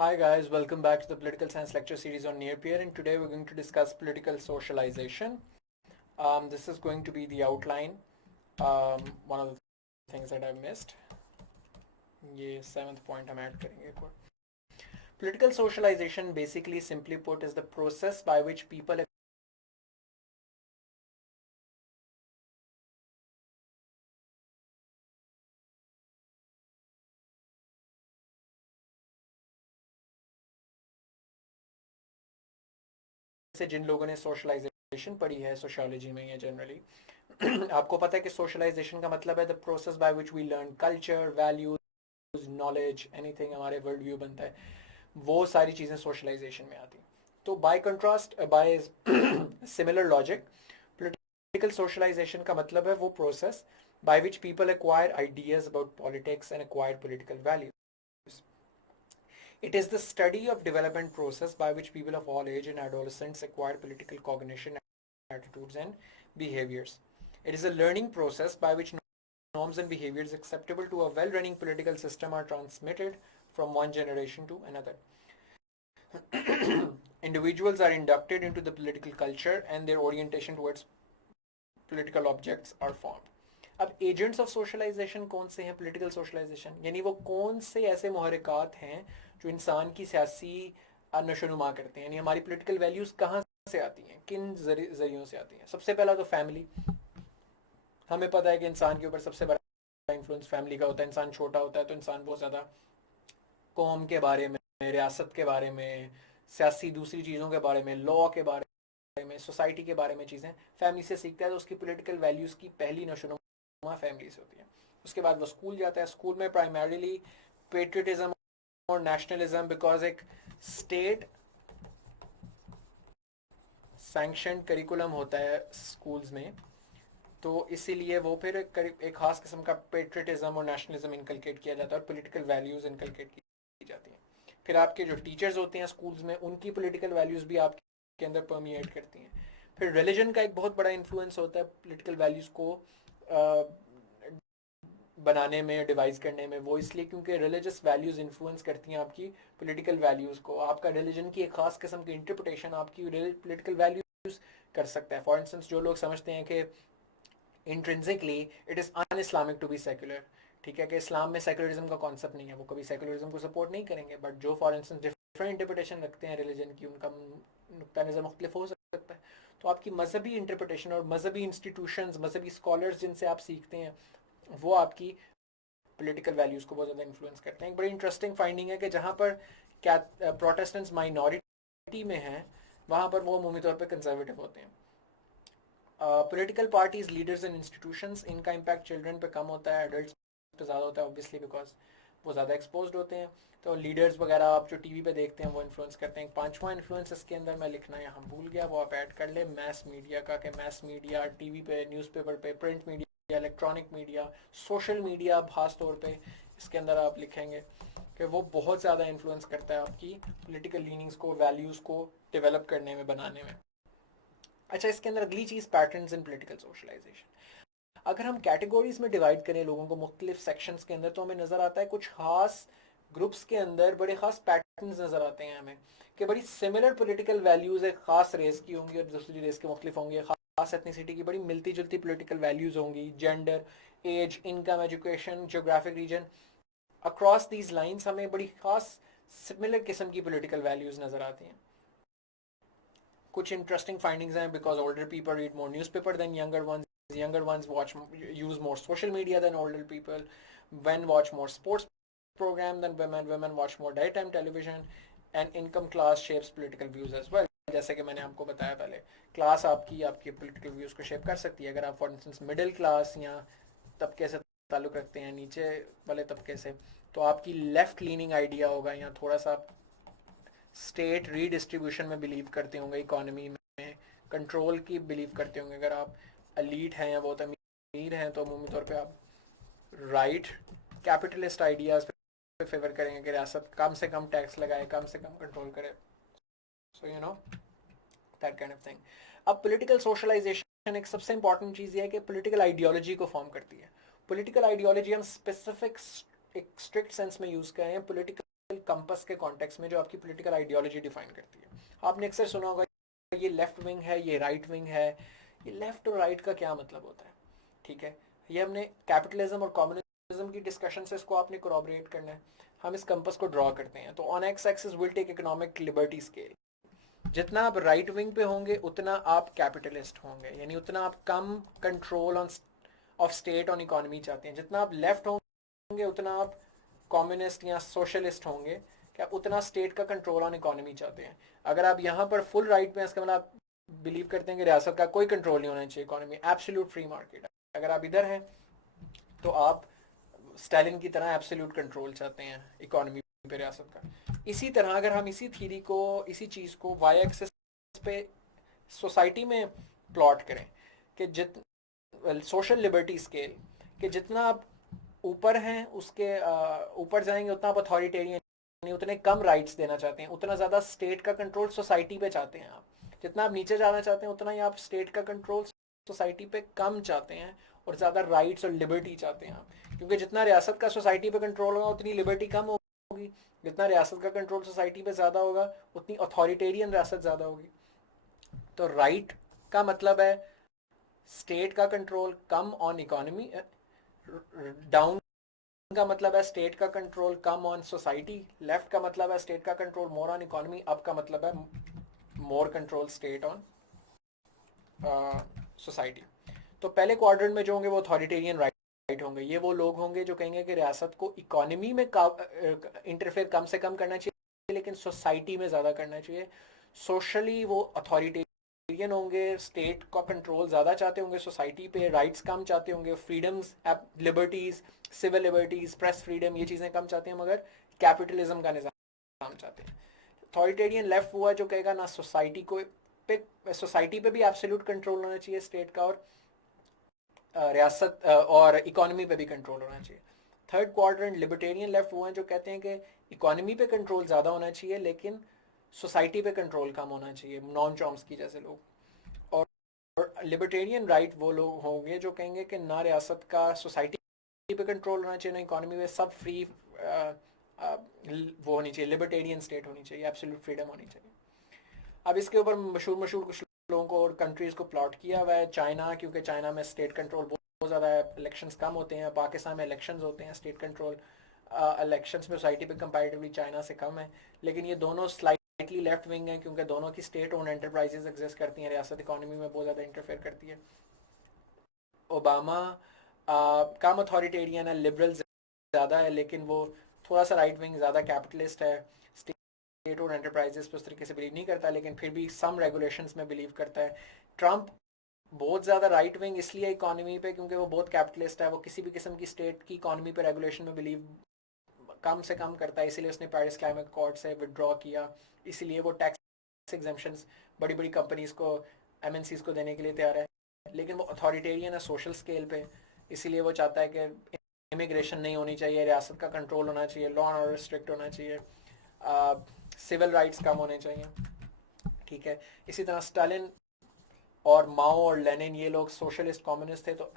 Hi guys, welcome back to the political science lecture series on Near-Peer, and today we're going to discuss political socialization. This is going to be the outline. One of the things that I missed. ये seventh point हम add करेंगे एक बार. Political socialization, basically, simply put, is the process by which people से जिन लोगों ने socialization पढ़ी है sociology में या generally आपको पता है कि socialization का मतलब है the process by which we learn culture, values, knowledge, anything हमारे वर्ल्ड व्यू बनता है, वो सारी चीज़ें सोशलाइजेशन में आती हैं. तो by contrast, by similar logic, political socialization का मतलब है वो process by which people acquire ideas about politics and acquire political values. It is the study of development process by which people of all age and adolescents acquire political cognition, attitudes and behaviors. It is a learning process by which norms and behaviors acceptable to a well-running political system are transmitted from one generation to another. Individuals are inducted into the political culture and their orientation towards political objects are formed. अब agents of socialisation कौन से हैं political socialisation, यानी वो कौन से ऐसे मुहर्रिकात हैं जो इंसान की सियासी नशोनुमा करते हैं, यानी हमारी पॉलिटिकल वैल्यूज कहाँ से आती हैं, किन जरियों से आती हैं. सबसे पहला तो फैमिली. हमें पता है कि इंसान के ऊपर सबसे बड़ा इन्फ्लुएंस फैमिली का होता है. इंसान छोटा होता है तो इंसान बहुत ज़्यादा कौम के बारे में, रियासत के बारे में, सियासी दूसरी चीज़ों के बारे में, लॉ के बारे में, सोसाइटी के बारे में चीज़ें फैमिली से सीखता है. तो उसकी पॉलिटिकल वैल्यूज़ की पहली नशोनुमा फैमिली से होती है. उसके बाद वो स्कूल जाता है. स्कूल में प्राइमरीली पेट्रियटिज्म और नेशनलिज्म, बिकॉज एक स्टेट सैंक्शनड करिकुलम होता है स्कूल्स में, तो इसीलिए वो फिर एक खास किस्म का पेट्रियटिज्म और नेशनलिज्म इनकलकेट किया जाता है और पॉलिटिकल वैल्यूज़ इनकलकेट की जाती हैं. फिर आपके जो टीचर्स होते हैं स्कूल्स में, उनकी पॉलिटिकल वैल्यूज़ भी आपके अंदर परमिएट करती हैं. फिर रिलीजन का एक बहुत बड़ा इन्फ्लुएंस होता है पॉलिटिकल वैल्यूज़ को बनाने में, डिवाइस करने में. वो इसलिए क्योंकि रिलीजियस वैल्यूज़ इन्फ्लुएंस करती हैं आपकी पॉलिटिकल वैल्यूज़ को. आपका रिलीजन की एक खास किस्म की इंटरप्रिटेशन आपकी पॉलिटिकल वैल्यूज़ कर सकता है. फॉर इंस्टेंस, जो लोग समझते हैं कि intrinsically it is un Islamic to be secular, ठीक है, कि इस्लाम में सेकुलरिज्म का कॉन्सेप्ट नहीं है, वो कभी सेकुलरिज्म को सपोर्ट नहीं करेंगे. बट जो फॉर इंस्टेंस डिफरेंट इंटरप्रिटेशन रखते हैं रिलीजन की, उनका नुक्ता नज़र मुख्तलिफ हो सकता है. तो आपकी मजहबी इंटरप्रिटेशन और मजहबी इंस्टीट्यूशंस, मजहबी स्कॉलर्स जिनसे आप सीखते हैं, वो आपकी पॉलिटिकल वैल्यूज़ को बहुत ज़्यादा इन्फ्लुएंस करते हैं. एक बड़ी इंटरेस्टिंग फाइंडिंग है कि जहाँ पर क्या प्रोटेस्टेंट्स माइनॉरिटी में हैं, वहाँ पर वो अमूमी तौर पर कंजर्वेटिव होते हैं. Political parties, leaders and institutions, इनका इम्पैक्ट चिल्ड्रन पे कम होता है, एडल्ट्स पे ज़्यादा होता है, ऑब्वियसली बिकॉज वो ज़्यादा एक्सपोज्ड होते हैं. तो लीडर्स वगैरह आप जो टीवी पे देखते हैं वो इन्फ्लुएंस करते हैं. पांचवा इन्फ्लुएंस इसके अंदर मैं लिखना यहाँ भूल गया, वो आप ऐड कर ले, मैस मीडिया का. कि मैस मीडिया टीवी पे, न्यूज़पेपर पे, print media, electronic media, social media खास तौर पे, इसके अंदर आप लिखेंगे कि वो बहुत ज़्यादा इन्फ्लुएंस करता है आपकी पॉलिटिकल लीनिंग्स को, वैल्यूज़ को डेवलप करने में, बनाने में. अच्छा, इसके अंदर अगली चीज़ पैटर्न्स इन पॉलिटिकल सोशलाइजेशन. अगर हम कैटेगरीज में डिवाइड करें लोगों को मुख्तलिफ सेक्शंस के अंदर, तो हमें नज़र आता है कुछ खास ग्रुप्स के अंदर बड़े खास पैटर्न्स नज़र आते हैं हमें, कि बड़ी सिमिलर पॉलिटिकल वैल्यूज़ एक खास रेस की होंगी और दूसरी रेस के मुख्तलिफ होंगे. खास एथनिसिटी की बड़ी मिलती जुलती पॉलिटिकल वैल्यूज़ होंगी. Gender, age, income, education, geographic region, across these lines हमें बड़ी खास सिमिलर किस्म की पॉलिटिकल वैल्यूज़ नज़र आती हैं. कुछ इंटरेस्टिंग फाइंडिंग्स हैं, because older people read more newspaper than younger ones use more social media than older people, men watch more sports program than women watch more daytime television, and income class shapes political views as well. जैसे कि मैंने आपको बताया पहले, class आपकी political views को shape कर सकती है. अगर आप फॉर इंस्टेंस मिडिल क्लास या तबके से ताल्लुक़ रखते हैं, नीचे वाले तबके से, तो आपकी लेफ्ट लीनिंग आइडिया होगा, या थोड़ा सा स्टेट रीडिस्ट्रीब्यूशन में बिलीव करते होंगे, इकोनॉमी में कंट्रोल की बिलीव करते होंगे. अगर आप एलीट हैं या बहुत अमीर हैं, तो अमूमी तौर पे आप राइट कैपिटलिस्ट आइडियाज़ पे फेवर करेंगे कि रियासत कम से कम टैक्स लगाए, कम से कम कंट्रोल करे. So you know that kind of thing. अब पॉलिटिकल सोशलाइजेशन एक सबसे इंपॉर्टेंट चीज़ ये है कि पॉलिटिकल आइडियोलॉजी को फॉर्म करती है. पॉलिटिकल आइडियोलॉजी हम स्पेसिफिक एक स्ट्रिक्ट सेंस में यूज़ करें. पॉलिटिकल कंपस के कॉन्टेक्स्ट में जो आपकी पॉलिटिकल आइडियोलॉजी डिफाइन करती है। आपने अक्सर सुना होगा ये लेफ्ट विंग है, ये राइट विंग है। ये लेफ्ट और राइट का क्या मतलब होता है? ठीक है, ये हमने कैपिटलिज्म और कम्युनिज्म की डिस्कशन से इसको आपने कोरॉबरेट करना है। हम इस कंपस को ड्रॉ करते हैं, तो on X axis will take economic liberty scale. जितना आप राइट विंग पे होंगे उतना आप कैपिटलिस्ट होंगे, यानी उतना आप कम control of state on economy चाहते हैं। जितना आप लेफ्ट होंगे उतना आप कम्युनिस्ट या सोशलिस्ट होंगे कि आप उतना स्टेट का कंट्रोल ऑन इकोनॉमी चाहते हैं। अगर आप यहाँ पर फुल राइट पे हैं, इसका मतलब आप बिलीव करते हैं कि रियासत का कोई कंट्रोल नहीं होना चाहिए इकोनॉमी, एब्सोल्यूट फ्री मार्केट। अगर आप इधर हैं तो आप स्टालिन की तरह एब्सोल्यूट कंट्रोल चाहते हैं इकोनॉमी पे, रियासत का। इसी तरह अगर हम इसी थ्योरी को, इसी चीज़ को वाई एक्सिस पे सोसाइटी में प्लॉट करें कि सोशल लिबर्टी स्केल, कि जितना आप ऊपर हैं उसके ऊपर जाएंगे उतना आप अथॉरिटेरियन, उतने कम राइट्स देना चाहते हैं, उतना ज़्यादा स्टेट का कंट्रोल सोसाइटी पे चाहते हैं आप। जितना आप नीचे जाना चाहते हैं उतना ही आप स्टेट का कंट्रोल सोसाइटी पे कम चाहते हैं और ज़्यादा राइट्स और लिबर्टी चाहते हैं आप। क्योंकि जितना रियासत का सोसाइटी पे कंट्रोल होगा उतनी लिबर्टी कम होगी, जितना रियासत का कंट्रोल सोसाइटी पे ज़्यादा होगा उतनी अथॉरिटेरियन रियासत ज़्यादा होगी। तो राइट का मतलब है स्टेट का control come on economy, down का मतलब है स्टेट का control come on society, left का मतलब है स्टेट का control more on economy, up का मतलब है more control state on society. तो पहले क्वाड्रेंट में जो होंगे वो अथॉरिटेरियन राइट होंगे। ये वो लोग होंगे जो कहेंगे कि रियासत को इकोनॉमी में इंटरफेयर कम से कम करना चाहिए लेकिन सोसाइटी में ज़्यादा करना चाहिए। सोशली वो अथॉरिटेरियन होंगे, स्टेट का कंट्रोल ज़्यादा चाहते होंगे सोसाइटी पे, राइट्स कम चाहते होंगे, freedoms, liberties, civil liberties, press freedom, ये चीज़ें कम चाहते हैं, मगर कैपिटलिज्म का निज़ाम चाहते हैं। अथॉरिटेरियन लेफ्ट हुआ जो कहेगा ना सोसाइटी पे भी एब्सोल्यूट कंट्रोल होना चाहिए स्टेट का, और रियासत और इकोनॉमी पे भी कंट्रोल होना चाहिए। थर्ड क्वाड्रेंट लिबर्टेरियन लेफ्ट हुआ जो कहते हैं कि इकोनॉमी पे कंट्रोल ज़्यादा होना चाहिए लेकिन सोसाइटी पे कंट्रोल कम होना चाहिए, नॉम चॉम्स्की जैसे लोग। और लिबर्टेरियन राइट वो लोग होंगे जो कहेंगे कि ना रियासत का सोसाइटी पे कंट्रोल होना चाहिए ना इकोनॉमी पे, सब फ्री वो होनी चाहिए, लिबर्टेरियन स्टेट होनी चाहिए, एब्सोल्यूट फ्रीडम होनी चाहिए। अब इसके ऊपर मशहूर कुछ लोगों को और कंट्रीज़ को प्लॉट किया हुआ है। चाइना, क्योंकि चाइना में स्टेट कंट्रोल बहुत ज़्यादा है, इलेक्शंस कम होते हैं। पाकिस्तान में इलेक्शंस होते हैं, स्टेट कंट्रोल इलेक्शंस में सोसाइटी पे कंपैरेटिवली चाइना से कम है। लेकिन ये दोनों स्लाइटली लेफ्ट विंग हैं क्योंकि दोनों की स्टेट ओन एंटरप्राइजेज एग्जिस्ट करती हैं, रियासत इकोनॉमी में बहुत ज़्यादा इंटरफेयर करती है। ओबामा कम अथॉरिटेरियन है, लिबरल ज़्यादा है, लेकिन वो थोड़ा सा राइट विंग, ज़्यादा कैपिटलिस्ट है, स्टेट और एंटरप्राइजेस पे उस तरीके से बिलीव नहीं करता लेकिन फिर भी सम रेगुलेशंस में बिलीव करता है। ट्रंप बहुत ज़्यादा राइट विंग इसलिए इकोनॉमी पे क्योंकि वो बहुत कैपिटलिस्ट है, वो किसी भी किस्म की स्टेट की इकोनॉमी पे रेगुलेशन में बिलीव कम से कम करता है, इसीलिए उसने पेरिस क्लाइमेट अकॉर्ड से विड्रॉ किया। इसीलिए वो टैक्स एग्जेम्पशंस बड़ी बड़ी कंपनीज को, एमएनसीज को देने के लिए तैयार है। लेकिन वो अथॉरिटेरियन है सोशल स्केल पे, इसीलिए वो चाहता है कि इमिग्रेशन नहीं होनी चाहिए, रियासत का कंट्रोल होना चाहिए, लॉ एंड ऑर्डर स्ट्रिक्ट होना चाहिए, सिविल राइट्स कम होने चाहिए। ठीक है, इसी तरह स्टालिन और माओ और लेनिन, ये लोग सोशलिस्ट कम्युनिस्ट थे। तो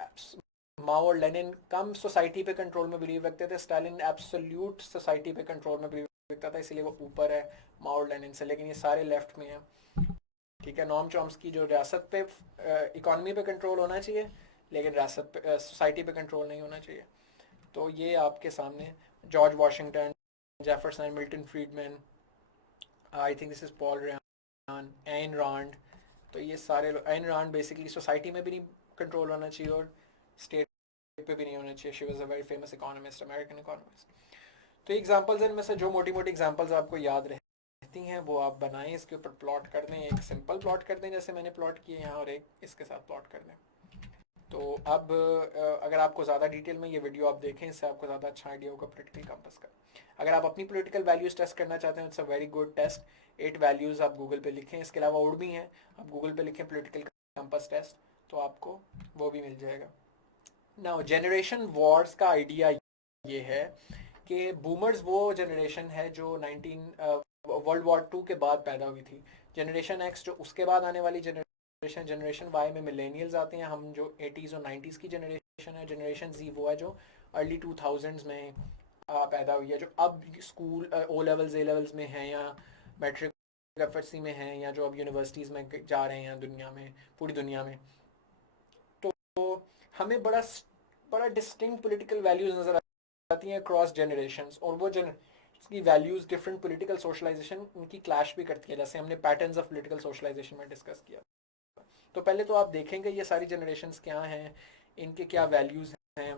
माओ और लेनिन कम सोसाइटी पे कंट्रोल में बिलीव रखते थे, स्टालिन एब्सोल्यूट सोसाइटी पे कंट्रोल में बिलीव रखता था, इसलिए वो ऊपर है माओ और लेनिन से। लेकिन ये सारे लेफ्ट में हैं। ठीक है, नॉम चॉम्स्की जो रियासत पे इकोनॉमी पे कंट्रोल होना चाहिए लेकिन रियासत पे सोसाइटी पे कंट्रोल नहीं होना चाहिए। तो ये आपके सामने George Washington, Jefferson, Milton Friedman, I think this is Paul Ryan, Ayn Rand. तो ये सारे लोग, एन रांड बेसिकली सोसाइटी में भी नहीं कंट्रोल होना चाहिए और स्टेट पे भी नहीं होना चाहिए। She was a very famous economist, American economist. तो एग्जांपल्स इनमें से जो मोटी मोटी एग्जांपल्स आपको याद रहती हैं वो आप बनाएं, इसके ऊपर प्लॉट कर दें। एक सिंपल प्लॉट कर दें जैसे मैंने प्लॉट किए यहाँ, और एक इसके साथ प्लॉट कर दें। तो अब अगर आपको ज़्यादा डिटेल में ये वीडियो आप देखें, इससे आपको ज़्यादा अच्छा आइडिया होगा पॉलिटिकल कंपास का। अगर आप अपनी पॉलिटिकल वैल्यूज़ टेस्ट करना चाहते हैं, it's a very good test. 8 values आप गूगल पे लिखें, इसके अलावा और भी हैं, आप गूगल पे लिखें पॉलिटिकल कंपास टेस्ट तो आपको वो भी मिल जाएगा। नाउ जनरेशन वॉर्स का आइडिया ये है कि बूमर्स वो जनरेशन है जो 19 वर्ल्ड वॉर 2 के बाद पैदा हुई थी। जनरेशन एक्स जो उसके बाद आने वाली जनरेशन वाई में मिलेनियल्स आते हैं, हम जो 80s और 90s की जनरेशन है। जनरेशन जी वो है जो अर्ली 2000s में पैदा हुई है, जो अब school O levels A levels में हैं या मैट्रिक एफएससी में हैं या जो अब यूनिवर्सिटीज़ में जा रहे हैं दुनिया में, पूरी दुनिया में, तो हमें बड़ा बड़ा डिस्टिंक्ट पॉलिटिकल वैल्यूज नज़र आती हैं क्रॉस जनरेशंस, और वो की वैल्यूज डिफरेंट पॉलिटिकल सोशलाइजेशन उनकी क्लैश भी करती है, जैसे हमने पैटर्न्स ऑफ पॉलिटिकल सोशलाइजेशन में डिस्कस किया। तो पहले तो आप देखेंगे ये सारी जनरेशंस क्या हैं, इनके क्या वैल्यूज हैं,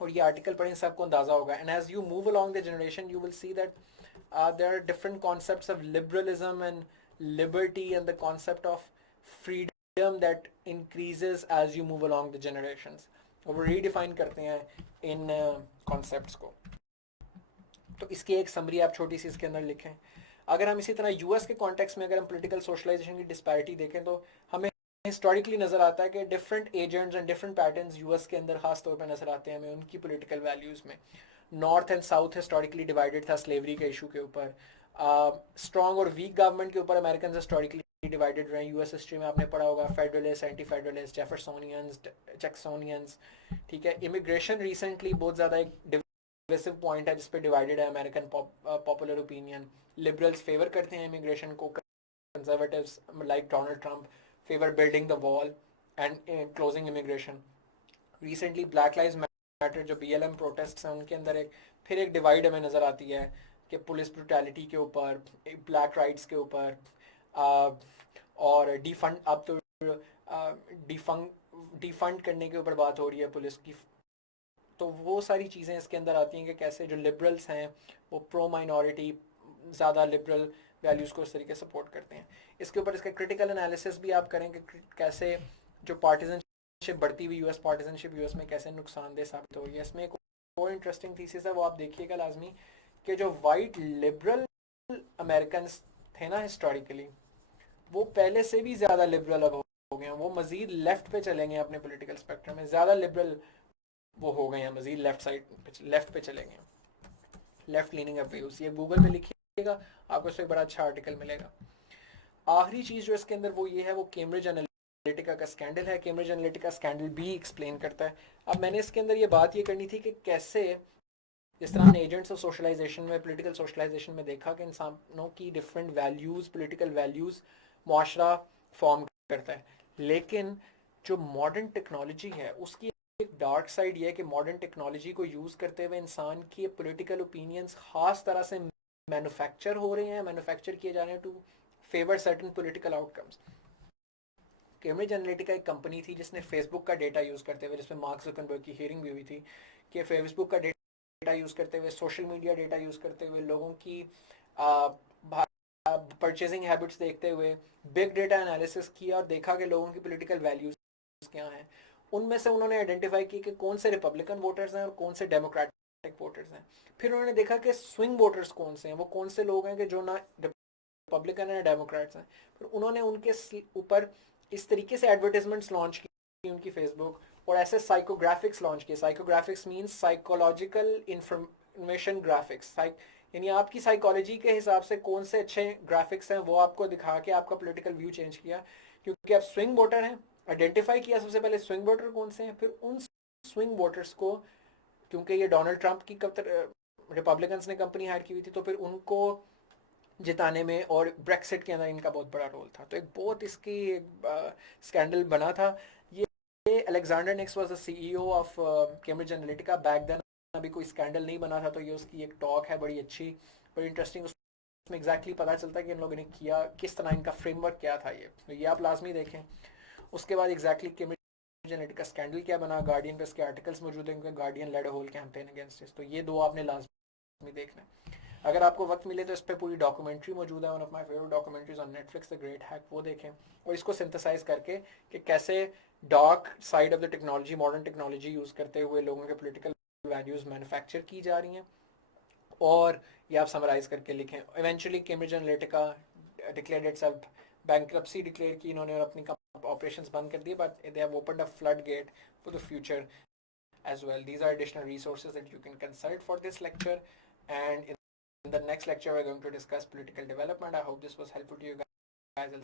और ये आर्टिकल पढ़ें सबको अंदाजा होगा। And as you move along the generation you will see that there are different concepts of liberalism and liberty and the concept of freedom that increases as you move along the generations, और वो redefine करते हैं इन concepts को। तो इसकी एक summary आप छोटी सी इसके अंदर लिखें। अगर हम इसी तरह यूएस के कॉन्टेक्स्ट में अगर हम पॉलिटिकल सोशलाइजेशन की डिस्पैरिटी देखें तो हमें हिस्टोरिकली नज़र आता है कि different agents and different patterns US के अंदर खास तौर पर नज़र आते हैं हमें उनकी पॉलिटिकल वैल्यूज़ में। North and south historically divided था स्लेवरी के इशू के ऊपर, स्ट्रॉन्ग और वीक गवर्नमेंट के ऊपर अमेरिकन हिस्टोरिकली डिवाइडेड रहे। यूएस हिस्ट्री में आपने पढ़ा होगा फेडरलिस्ट, एंटी फेडरलिस्ट, जेफरसोनियंस, जैक्सोनियंस, ठीक है। इमिग्रेशन रिसेंटली बहुत ज़्यादा एक डिविसिव पॉइंट है जिस पे डिवाइडेड है American popular opinion. Liberals favour करते हैं इमिग्रेशन को, conservatives like Donald Trump favour building the wall and closing immigration. Recently black lives matter जो बीएलएम प्रोटेस्ट हैं उनके अंदर फिर एक डिवाइड हमें नज़र आती है कि पुलिस ब्रूटैलिटी के ऊपर, ब्लैक राइट्स के ऊपर, और डिफंड, अब तो डिफंड करने के ऊपर बात हो रही है पुलिस की। तो वो सारी चीज़ें इसके अंदर आती हैं कि कैसे जो लिबरल्स हैं वो प्रो माइनॉरिटी ज़्यादा लिबरल वैल्यूज़ को इस तरीके से सपोर्ट करते हैं। इसके ऊपर इसका क्रिटिकल एनालिसिस भी आप करें कि कैसे जो पार्टिजनशिप बढ़ती हुई यूएस पार्टिजनशिप यूएस में कैसे नुकसानदेह साबित हो रही है। इसमें एक और इंटरेस्टिंग थीसिस है, वो आप देखिएगा लाजमी, कि जो वाइट लिबरल अमेरिकन थे ना हिस्टोरिकली, वो पहले से भी ज़्यादा लिबरल अब हो गए हैं, वो मज़ीद लेफ्ट पे चले गए अपने पॉलिटिकल स्पेक्ट्रम में, ज़्यादा लिबरल वो हो गए हैं, मज़ीद लेफ्ट पे चले गए, लेफ्ट लीनिंग ऑफ व्यूज़। ये गूगल पे लिखिएगा आपको इसमें बड़ा अच्छा आर्टिकल मिलेगा। आखिरी चीज़ जो इसके अंदर वो ये है, वो कैम्ब्रिज एनालिटिका का स्कैंडल है। कैम्ब्रिज एनालिटिका स्कैंडल भी एक्सप्लेन करता है। अब मैंने इसके अंदर ये बात ये करनी थी कि कैसे, जिस तरह हमने एजेंट्स ऑफ सोशलाइजेशन में, पॉलिटिकल सोशलाइजेशन में देखा कि इंसानों की डिफरेंट वैल्यूज़, पॉलिटिकल वैल्यूज़ मुआशरा फॉर्म करता है, लेकिन जो मॉडर्न टेक्नोलॉजी है उसकी एक डार्क साइड ये है कि मॉडर्न टेक्नोलॉजी को यूज़ करते हुए इंसान की पॉलिटिकल ओपिनियंस खास तरह से मैन्युफैक्चर हो रहे हैं, मैन्युफैक्चर किए जा रहे हैं to favour certain political outcomes. Cambridge Analytica एक कंपनी थी जिसने फेसबुक का डेटा यूज़ करते हुए, जिसमें मार्क जुकरबर्ग की हियरिंग भी हुई थी, कि फेसबुक का डेटा यूज़ करते हुए, सोशल मीडिया डेटा यूज़ करते हुए, लोगों की परचेजिंग हैबिट्स देखते हुए बिग डेटा एनालिसिस किया और देखा कि लोगों की पॉलिटिकल वैल्यूज़ क्या हैं। उनमें से उन्होंने आइडेंटिफाई की कि कौन से रिपब्लिकन वोटर्स हैं और कौन से डेमोक्रेटिक वोटर्स हैं। फिर उन्होंने देखा कि स्विंग वोटर्स कौन से हैं, वो कौन से लोग हैं कि जो ना रिपब्लिकन है डेमोक्रेट्स हैं। फिर उन्होंने उनके ऊपर इस तरीके से एडवर्टाइजमेंट्स लॉन्च की उनकी फेसबुक, और ऐसे साइकोग्राफिक्स लॉन्च किए। Psychographics means psychological information graphics, यानी आपकी साइकोलॉजी के हिसाब से कौन से अच्छे ग्राफिक्स हैं वो आपको दिखा के आपका पॉलिटिकल व्यू चेंज किया। क्योंकि आप स्विंग वोटर हैं, आइडेंटिफाई किया सबसे पहले स्विंग वोटर कौन से हैं, फिर उन स्विंग वोटर्स को, क्योंकि ये डोनाल्ड ट्रंप की रिपब्लिकन्स ने कंपनी हायर की हुई थी, तो फिर उनको जिताने में और ब्रेक्सिट के अंदर इनका बहुत बड़ा रोल था। तो एक बहुत इसकी स्कैंडल बना था ये। Alexander Nix was the CEO of Cambridge Analytica back then. अभी कोई स्कैंडल नहीं बना था, तो ये उसकी एक टॉक है बड़ी अच्छी, बड़ी इंटरेस्टिंग। उसमें एग्जैक्टली पता चलता है कि इन लोगों ने किया किस तरह, इनका फ्रेमवर्क क्या था। ये तो ये आप लाजमी देखें। उसके बाद एग्जैक्टली कैम्ब्रिज एनालिटिका स्कैंडल क्या बना, गार्डियन पे इसके आर्टिकल्स मौजूद हैं, Guardian led a whole campaign against this. तो ये दो आपने लाजमी देखना है। अगर आपको वक्त मिले तो इस पर पूरी डॉक्यूमेंट्री मौजूद है, one of my favourite documentaries on Netflix, the great hack, वो देखें। और इसको सिंथेसाइज करके कि कैसे dark side of the technology, modern technology use करते हुए लोगों के पॉलिटिकल वैल्यूज़ मैन्युफैक्चर की जा रही हैं, और ये आप समराइज करके लिखें। Eventually Cambridge Analytica declared itself bankruptcy declare की इन्होंने और अपनी ऑपरेशंस बंद कर दिए, but they have opened a flood get for the future as well. These are additional resources that you can consult for this lecture, and in the next lecture we're going to discuss political development. I hope this was helpful to you guys. I'll